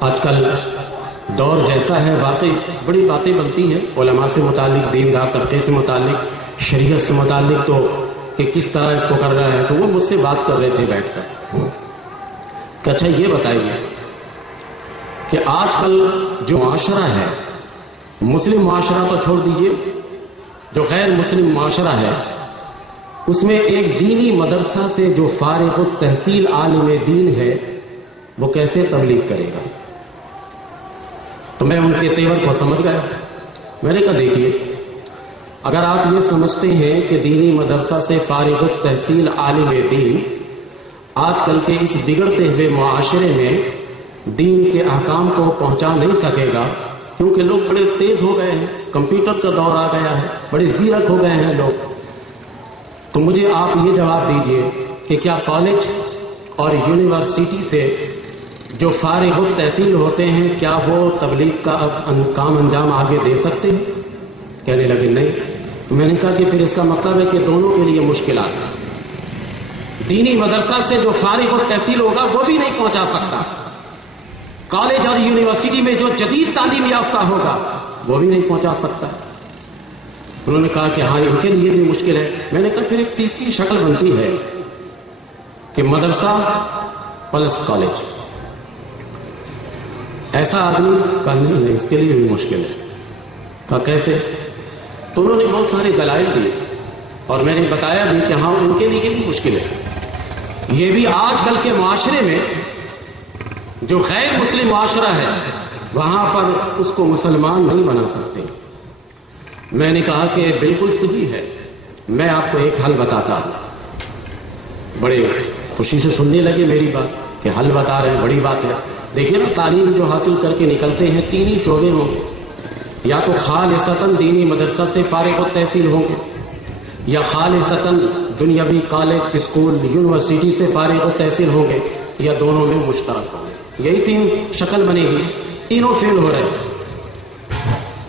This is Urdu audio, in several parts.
آج کل دور جیسا ہے واقعی بڑی باتیں بنتی ہیں علماء سے متعلق، دیندار طبقے سے متعلق، شریعت سے متعلق، تو کہ کس طرح اس کو کر رہا ہے. تو وہ مجھ سے بات کر رہے تھے بیٹھ کر کہ اچھا یہ بتائیے کہ آج کل جو معاشرہ ہے، مسلم معاشرہ تو چھوڑ دیجئے، جو غیر مسلم معاشرہ ہے، اس میں ایک دینی مدرسہ سے جو فارغ التحصیل عالم دین ہے وہ کیسے تبلیغ کرے گا؟ تو میں ان کے تیور کو سمجھ گیا. میں نے کہا دیکھیے، اگر آپ یہ سمجھتے ہیں کہ دینی مدرسہ سے فارغ التحصیل عالم دین آج کل کے اس بگڑتے ہوئے معاشرے میں دین کے احکام کو پہنچا نہیں سکے گا، کیونکہ لوگ بڑے تیز ہو گئے ہیں، کمپیوٹر کا دور آ گیا ہے، بڑے زیرک ہو گئے ہیں لوگ، تو مجھے آپ یہ جواب دیجئے کہ کیا کالج اور یونیورسٹی سے جو فارغ التحصیل ہوتے ہیں کیا وہ تبلیغ کا کام انجام آگے دے سکتے ہیں؟ کہنے لگے نہیں. میں نے کہا کہ پھر اس کا مطلب ہے کہ دونوں کے لیے مشکلات ہیں. دینی مدرسہ سے جو فارغ التحصیل ہوگا وہ بھی نہیں پہنچا سکتا، کالج اور یونیورسٹی میں جو جدید تعلیم یافتہ ہوگا وہ بھی نہیں پہنچا سکتا. انہوں نے کہا کہ ہاں ان کے لیے بھی مشکل ہے. میں نے کہا پھر ایک تیسری شکل بنتی ہے کہ مدرسہ پلس کالج. ایسا آدمی کا نہیں، اس کے لیے بھی مشکل ہے. کہا کیسے؟ تو انہوں نے بہت سارے دلائل دیے اور میں نے بتایا بھی کہ ہاں ان کے لیے بھی مشکل ہے. یہ بھی آج کل کے معاشرے میں جو غیر مسلم معاشرہ ہے وہاں پر اس کو مسلمان نہیں بنا سکتے. میں نے کہا کہ بالکل صحیح ہے، میں آپ کو ایک حل بتاتا ہوں. بڑے خوشی سے سننے لگے میری بات کہ حل بتا رہے ہیں، بڑی بات ہے. دیکھیے نا، تعلیم جو حاصل کر کے نکلتے ہیں تین ہی شعبے ہوں گے، یا تو خالصتاً دینی مدرسہ سے فارغ التحصیل ہوں گے، یا خالصتاً دنیاوی کالج، اسکول، یونیورسٹی سے فارغ التحصیل ہوں گے، یا دونوں میں مشترک ہوں گے. یہی تین شکل بنے گی. تینوں فیل ہو رہے ہیں،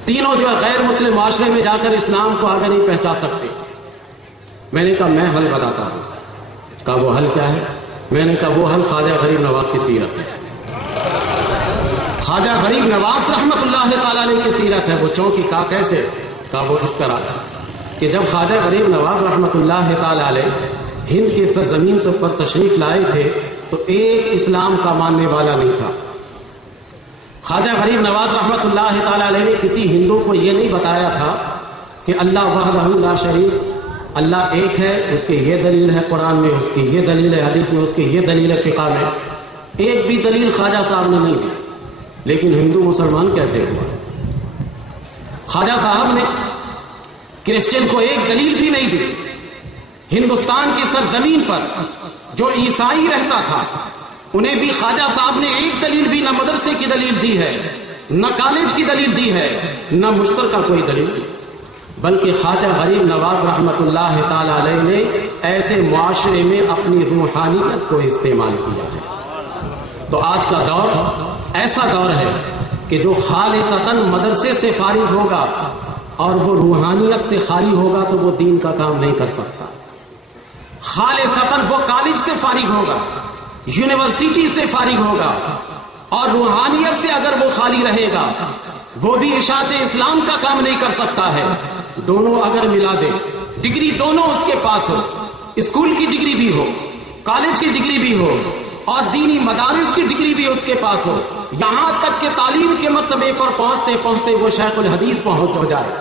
تینوں جو غیر مسلم معاشرے میں جا کر اسلام کو آگے نہیں پہنچا سکتے. میں نے کہا میں حل بتاتا ہوں. کہا وہ حل کیا ہے؟ میں نے کہا وہ حل خواجہ غریب نواز کی سیرت ہے. خواجہ غریب نواز رحمت اللہ تعالی علیہ کی سیرت ہے. وہ چونکی کہا کیسے؟ کہا وہ اس طرح کہ جب خواجہ غریب نواز رحمت اللہ تعالی علیہ ہند کی سرزمین پر تشریف لائے تھے تو ایک اسلام کا ماننے والا نہیں تھا. خواجہ غریب نواز رحمت اللہ تعالی علیہ نے کسی ہندو کو یہ نہیں بتایا تھا کہ اللہ وحدہ لا شریک، اللہ ایک ہے، اس کی یہ دلیل ہے قرآن میں، اس کی یہ دلیل ہے حدیث میں، اس کی یہ دلیل ہے فقہ میں. ایک بھی دلیل خواجہ صاحب نے نہیں دی. لیکن ہندو مسلمان کیسے ہوا؟ خواجہ صاحب نے کرسچن کو ایک دلیل بھی نہیں دی. ہندوستان کی سرزمین پر جو عیسائی رہتا تھا انہیں بھی خواجہ صاحب نے ایک دلیل بھی، نہ مدرسے کی دلیل دی ہے، نہ کالج کی دلیل دی ہے، نہ مشترکہ کوئی دلیل دی. بلکہ خواجہ غریب نواز رحمت اللہ تعالی علیہ نے ایسے معاشرے میں اپنی روحانیت کو استعمال کیا ہے. تو آج کا دور ایسا دور ہے کہ جو خالصتاً مدرسے سے فارغ ہوگا اور وہ روحانیت سے خالی ہوگا تو وہ دین کا کام نہیں کر سکتا. خالصتاً وہ کالج سے فارغ ہوگا، یونیورسٹی سے فارغ ہوگا، اور روحانیت سے اگر وہ خالی رہے گا وہ بھی اشاعت اسلام کا کام نہیں کر سکتا ہے. دونوں اگر ملا دے، ڈگری دونوں اس کے پاس ہو، اسکول کی ڈگری بھی ہو، کالج کی ڈگری بھی ہو، اور دینی مدارس کی ڈگری بھی اس کے پاس ہو، یہاں تک کہ تعلیم کے مرتبے پر پہنچتے پہنچتے وہ شیخ الحدیث پہنچ ہو جائے،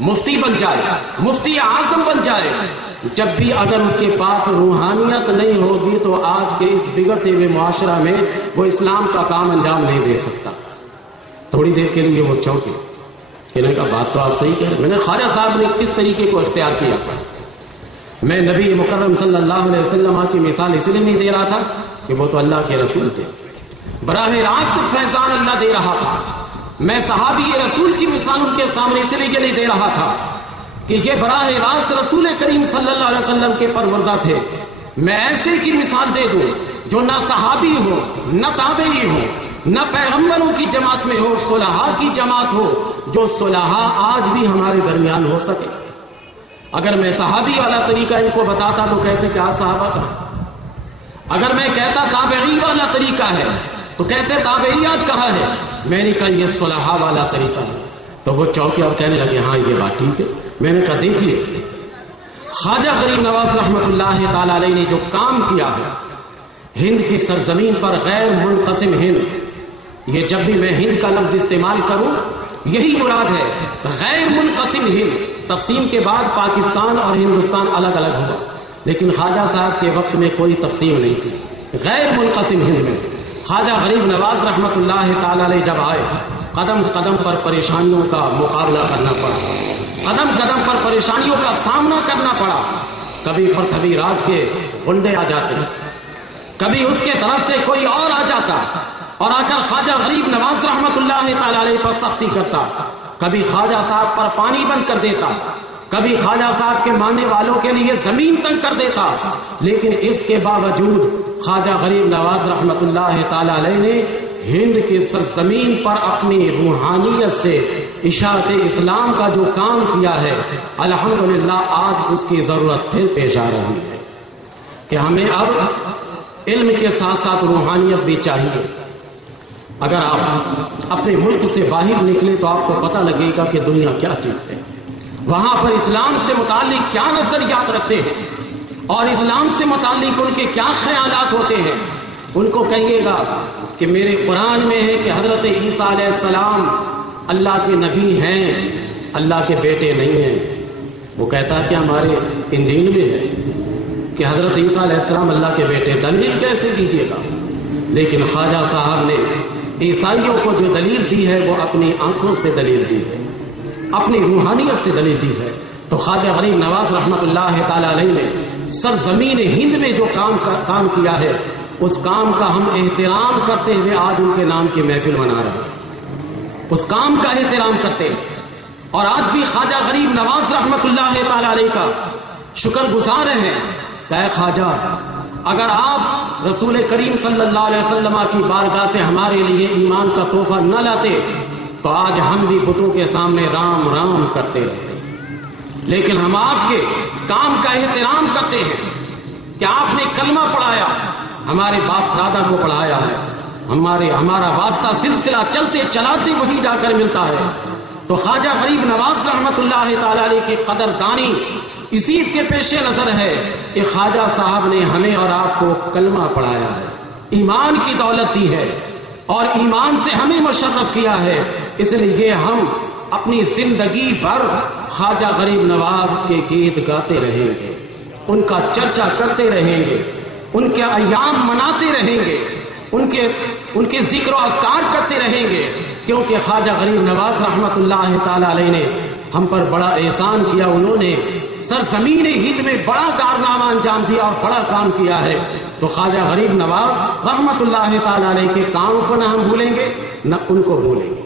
مفتی بن جائے، مفتی اعظم بن جائے، جب بھی اگر اس کے پاس روحانیت نہیں ہوگی تو آج کے اس بگڑتے ہوئے معاشرہ میں وہ اسلام کا کام انجام نہیں دے سکتا. تھوڑی دیر کے لیے وہ چونکے. کہنے کا بات تو آپ صحیح کہہ رہے ہیں. میں نے خواجہ صاحب نے کس طریقے کو اختیار کیا تھا؟ میں نبی مکرم صلی اللہ علیہ وسلم کی مثال اس لیے نہیں دے رہا تھا کہ وہ تو اللہ کے رسول تھے، براہ راست فیضان اللہ دے رہا تھا. میں صحابی رسول کی مثال ان کے سامنے اس لیے نہیں دے رہا تھا کہ یہ براہ راست رسول کریم صلی اللہ علیہ وسلم کے پروردہ تھے. میں ایسے کی مثال دے دوں جو نہ صحابی ہو، نہ تابعی ہو، نہ پیغمبروں کی جماعت میں ہو، صلحاء کی جماعت ہو، جو صلحاء آج بھی ہمارے درمیان ہو سکے. اگر میں صحابی والا طریقہ ان کو بتاتا تو کہتے کہ آج صحابہ کا. اگر میں کہتا تابعی والا طریقہ ہے تو کہتے تابعیات کہاں ہے؟ میں نے کہا یہ صلحاء والا طریقہ ہے. تو وہ چونکے اور کہنے لگے ہاں یہ بات ٹھیک ہے. میں نے کہا دیکھیے خواجہ غریب نواز رحمت اللہ تعالی علیہ نے جو کام کیا ہے ہند کی سرزمین پر، غیر منقسم ہند، یہ جب بھی میں ہند کا لفظ استعمال کروں یہی مراد ہے، غیر منقسم ہند. تقسیم کے بعد پاکستان اور ہندوستان الگ الگ ہوا، لیکن خواجہ صاحب کے وقت میں کوئی تقسیم نہیں تھی. غیر منقسم ہند میں خواجہ غریب نواز رحمت اللہ تعالی علیہ جب آئے، قدم قدم پر پریشانیوں کا مقابلہ کرنا پڑا، قدم قدم پر پریشانیوں کا سامنا کرنا پڑا. کبھی پرتھوی راج کے غنڈے آ جاتے، کبھی اس کے طرف سے کوئی اور آ جاتا اور آ کر خواجہ غریب نواز رحمت اللہ تعالی علیہ پر سختی کرتا، کبھی خواجہ صاحب پر پانی بند کر دیتا، کبھی خواجہ صاحب کے ماننے والوں کے لیے زمین تنگ کر دیتا. لیکن اس کے باوجود خواجہ غریب نواز رحمت اللہ تعالی علیہ نے ہند کی سرزمین پر اپنی روحانیت سے اشاعت اسلام کا جو کام کیا ہے، الحمدللہ آج اس کی ضرورت پھر پیش آ رہی ہے کہ ہمیں اب علم کے ساتھ ساتھ روحانیت بھی چاہیے. اگر آپ اپنے ملک سے باہر نکلے تو آپ کو پتہ لگے گا کہ دنیا کیا چیز ہے، وہاں پر اسلام سے متعلق کیا نظریات رکھتے ہیں اور اسلام سے متعلق ان کے کیا خیالات ہوتے ہیں. ان کو کہیے گا کہ میرے قرآن میں ہے کہ حضرت عیسیٰ علیہ السلام اللہ کے نبی ہیں، اللہ کے بیٹے نہیں ہیں. وہ کہتا ہے کہ ہمارے انجیل میں ہے کہ حضرت عیسیٰ علیہ السلام اللہ کے بیٹے. دلیل کیسے دیجیے گا؟ لیکن خواجہ صاحب نے عیسائیوں کو جو دلیل دی ہے وہ اپنی آنکھوں سے دلیل دی ہے، اپنی روحانیت سے دلیل دی ہے. تو خواجہ غریب نواز رحمت اللہ تعالی علیہ نے سرزمین ہند میں جو کام کیا ہے اس کام کا ہم احترام کرتے ہوئے آج ان کے نام کی محفل منا رہے ہیں، اس کام کا احترام کرتے ہیں. اور آج بھی خواجہ غریب نواز رحمت اللہ تعالی علیہ کا شکر گزار ہیں کہ اے خواجہ اگر آپ رسول کریم صلی اللہ علیہ وسلم کی بارگاہ سے ہمارے لیے ایمان کا تحفہ نہ لاتے تو آج ہم بھی بتوں کے سامنے رام رام کرتے رہتے. لیکن ہم آپ کے کام کا احترام کرتے ہیں کہ آپ نے کلمہ پڑھایا، ہمارے باپ دادا کو پڑھایا ہے، ہمارا واسطہ سلسلہ چلتے چلاتے وہی جا کر ملتا ہے. تو خواجہ غریب نواز رحمت اللہ تعالی علیہ کی قدردانی اسی کے پیش نظر ہے کہ خواجہ صاحب نے ہمیں اور آپ کو کلمہ پڑھایا ہے، ایمان کی دولت دی ہے اور ایمان سے ہمیں مشرف کیا ہے. اس لیے ہم اپنی زندگی بھر خواجہ غریب نواز کے گیت گاتے رہیں گے، ان کا چرچا کرتے رہیں گے، ان کے ایام مناتے رہیں گے، ان کے ذکر و اذکار کرتے رہیں گے، کیونکہ خواجہ غریب نواز رحمت اللہ تعالی علیہ نے ہم پر بڑا احسان کیا. انہوں نے سرزمین ہند میں بڑا کارنامہ انجام دیا اور بڑا کام کیا ہے. تو خواجہ غریب نواز رحمت اللہ تعالی علیہ کے کام کو نہ ہم بھولیں گے نہ ان کو بھولیں گے.